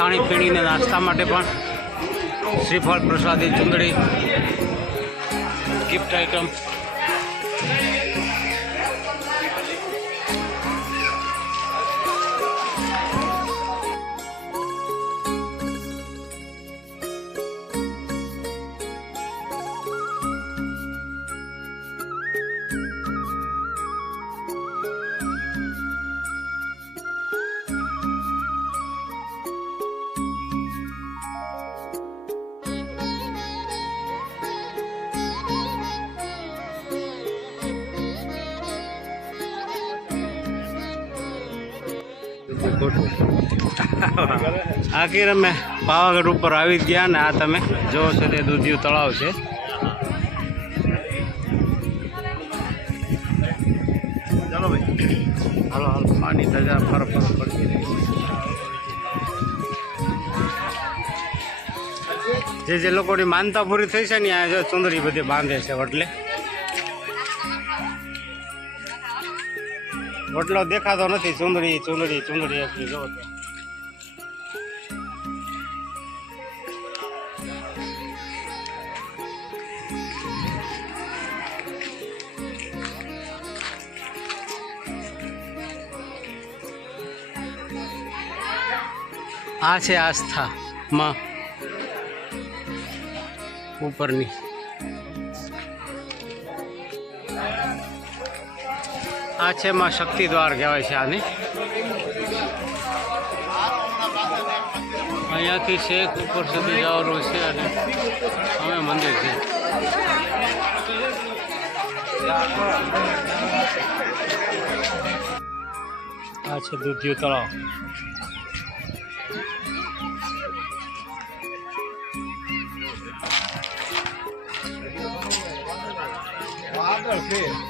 ખાણીપીણીને નાસ્તા માટે પણ શ્રીફળ પ્રસાદી ચુંદડી ગિફ્ટ આઇટમ આખી અમે પાવાગઢ ઉપર આવી ગયા ને આ તમે જો છો તે દૂધિયું તળાવ છે. ચાલો ભાઈ. હાલો પાણી તજા ફર ફર પડતી રહી જે જે લોકોની માનતા પૂરી થઈ છે ને આ જો ચુંદડી બધી બાંધે છે વટલે. વટલો દેખાતો નથી ચૂંદડી ચૂંદડી ચૂંદડી એટલી જો આ છે આસ્થા માં ઉપરની. આ છે માં શક્તિ દ્વાર કહેવાય છે આને. અહીંયાથી શેખ ઉપર સુધી જવાનું છે અને અમે મંદિર છે. આ છે દૂધિયું તળાવ. આગળ છે.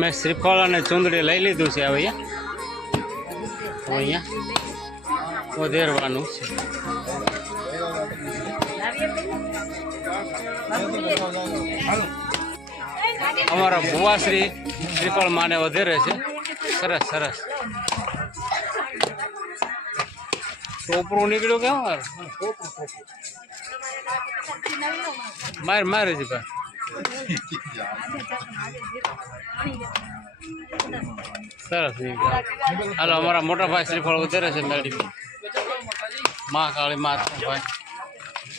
મેં શ્રીફળ અને ચુંદડી લઈ લીધું છે હવે અહીંયા. વધેરવાનું છે. અમારા ભુવાશ્રી શ્રીફળ માને વધેરે છે. સરસ સરસ. ચોપરું નીકળ્યું કેમ માર, મારે છે ભાઈ સરસ હાલો, અમારા મોટા ભાઈ શ્રીફળ વધારે છે મેળી મા કાળી, મા ભાઈ.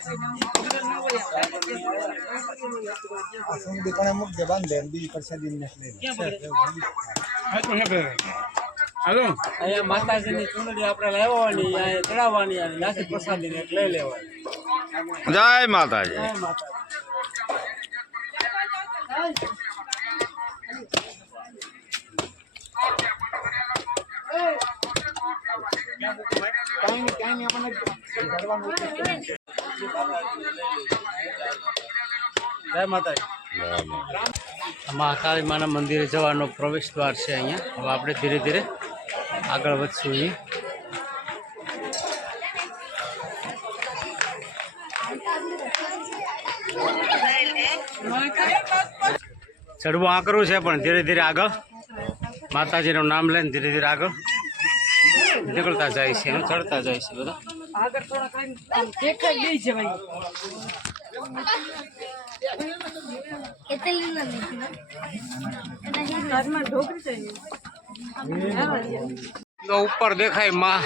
હલો દુકાને મૂક દે બાંધ બીજી પરસાદી ને લઈ હાલો. અહીંયા માતાજીની ચુંદડી આપણે લાવવાની અહીંયા ચડાવવાની અને નાસી પ્રસાદી ને લઈ લેવાની. જય માતાજી. જય માતાજી. કાંઈ કાંઈ આપણને ઘડવાનું જય માતાજી. મહાકાળી માના મંદિરે જવાનો પ્રવેશ દ્વાર છે અહીંયા. હવે આપણે ધીરે ધીરે આગળ વધશું અહીં. ચડવું આકરું છે પણ ધીરે ધીરે આગળ. માતાજીનું નામ લઈને ધીરે ધીરે આગળ નીકળતા જાય છે. ચડતા જાય છે બધા. આગળ થોડા કઈ દેખાય નહીં છે ભાઈ. તો ઉપર દેખાયમાં.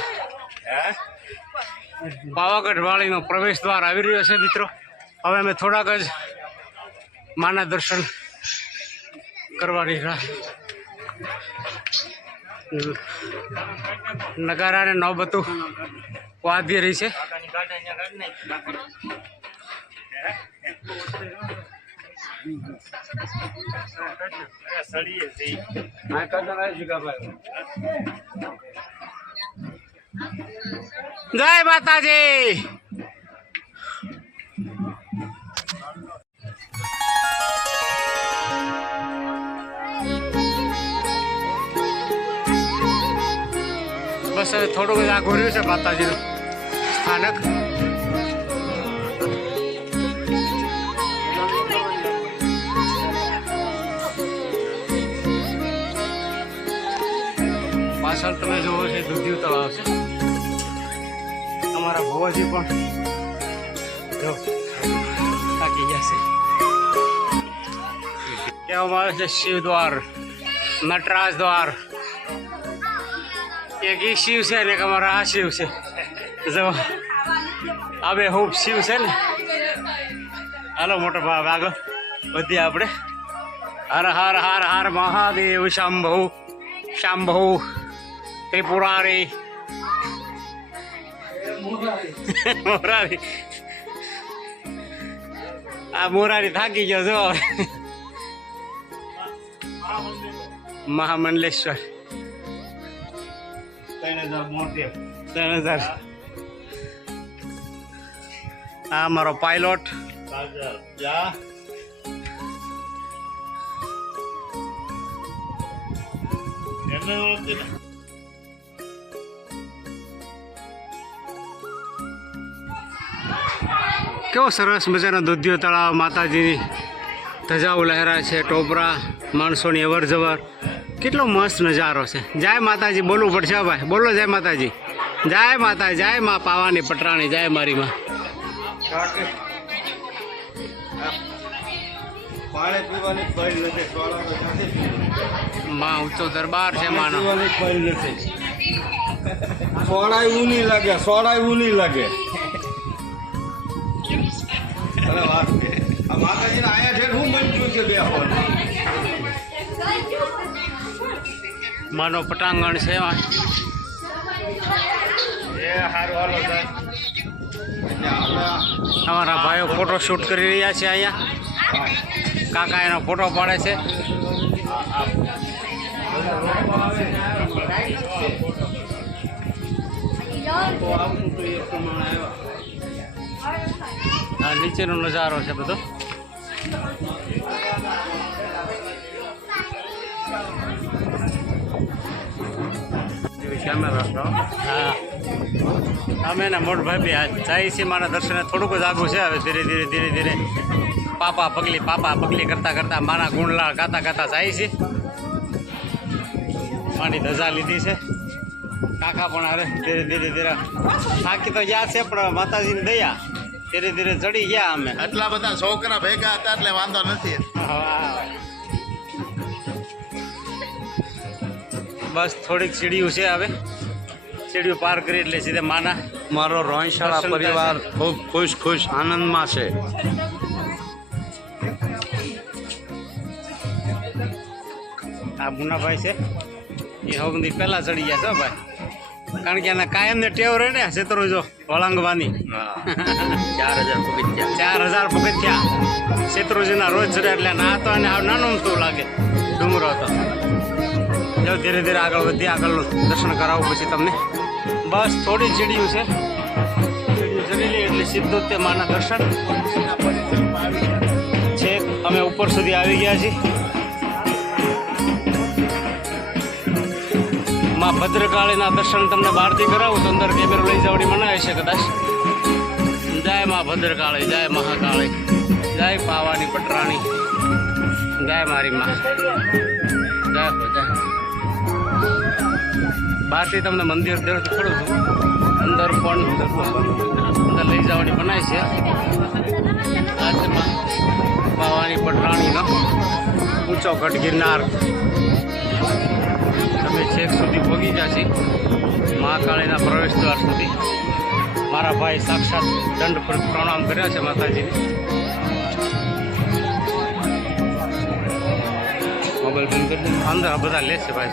પાવાગઢ વાળીનો પ્રવેશ દ્વાર આવી રહ્યો છે મિત્રો. હવે અમે થોડાક જ માના દર્શન કરવાની રાહ નગારા ને નોબતું વાદ્ય રહી છે. જય માતાજી. હવે થોડુંક આઘું રહ્યું છે, માતાજીનું સ્થાનક. પાછળ તમે જોવો છે દૂધિયું તળાવ છે. તમારા ભવાજી પણ જો થાકી ગયા છે. કહેવામાં આવે છે? શિવ દ્વાર નટરાજ દ્વાર. એક ઈ શિવ છે ને એક અમારો આ શિવ છે જો હવે હું શિવ છે ને હાલો મોટો ભાવ આગળ વધીએ આપણે હર હર હર હર મહાદેવ શંભુ શંભુ ત્રિપુરારી મોરારી આ મોરારી થાકી ગયો જો. મહામંડલેશ્વર ત્રણ હજાર આ મારો પાયલોટ. કેવો સરસ મજાનો દૂધિયો તળાવ માતાજીની ધજાઓ લહેરાય છે ટોપરા માણસોની અવર જવર કેટલો મસ્ત નજારો છે. જય માતાજી બોલવું પડશે ભાઈ. બોલો જય માતાજી. જય માતા જય માં પાવાની પટરાણી જય મારી માં. ઊંચો દરબાર છે માનો. ફળ ઊની લાગે સોળાય ઊની લાગે. માતાજીના આયા છે શું બન્યું છે બે માનો પટાંગણ છે અમારા ભાઈઓ ફોટો શૂટ કરી રહ્યા છે અહીંયા. કાકા એનો ફોટો પાડે છે. નીચેનો નજારો છે બધો. હા. અમે ને મોટ ભાઈ આ જાય છે મારા દર્શને થોડુંક જ આગું છે હવે ધીરે ધીરે ધીરે ધીરે. પાપા પગલી પાપા પગલી કરતાં કરતાં માના ગુણલાળ ગાતા ગાતા જાય છે. માની ધજા લીધી છે. કાકા પણ અરે ધીરે ધીરે ધીરે. થાકી તો ગયા છે પણ માતાજીની દયા. ધીરે ધીરે ચડી ગયા અમે. આટલા બધા છોકરા ભેગા હતા એટલે વાંધો નથી. બસ થોડીક સીડીયું છે હવે. સીડીઓ પાર કરી એટલે સીધે માના. મારો રોહિશાળા પરિવાર ખૂબ ખુશ ખુશ આનંદમાં છે. આ મુનાભાઈ છે. એ હવે પહેલા ચડી ગયા છે ભાઈ. કારણ કે એના કાયમને ટેવ રહે ને છેતરો જો વળાંગવાની. ચાર હજાર પગથિયા ચાર હજાર પગથિયા શેત્રુજીના રોજ ચડ્યા એટલે ના હતો અને નાનું શું લાગે. ડુંગરો હતો જો ધીરે ધીરે આગળ વધી, આગળનું દર્શન કરાવું પછી તમને. બસ, થોડી ચીડિયું છે. ચીડિયું ચડી એટલે સીધું માના દર્શન. છે, અમે ઉપર સુધી આવી ગયા છીએ. માં ભદ્રકાળીના દર્શન તમને બહારથી કરાવું તો અંદર કેમેરો લઈ જવાની મનાય છે કદાચ. જય મા ભદ્રકાળી, જય મહાકાળી, જય પાવાની પટરાણી, જય મારી માં. જય જય બહારથી તમને મંદિર દર્શન કરું છું. અંદર પણ અંદર લઈ જવાની મનાય છે. મા પટરાણીનો ઊંચો ગઢ ગિરનાર. તમે છેક સુધી પહોંચી જશે મહાકાળીના પ્રવેશ દ્વાર સુધી. મારા ભાઈ સાક્ષાત દંડ પર, પ્રણામ કર્યા છે માતાજીને. મોબાઈલ બંધ કરી દે અંદર આ બધા લેશે ભાઈ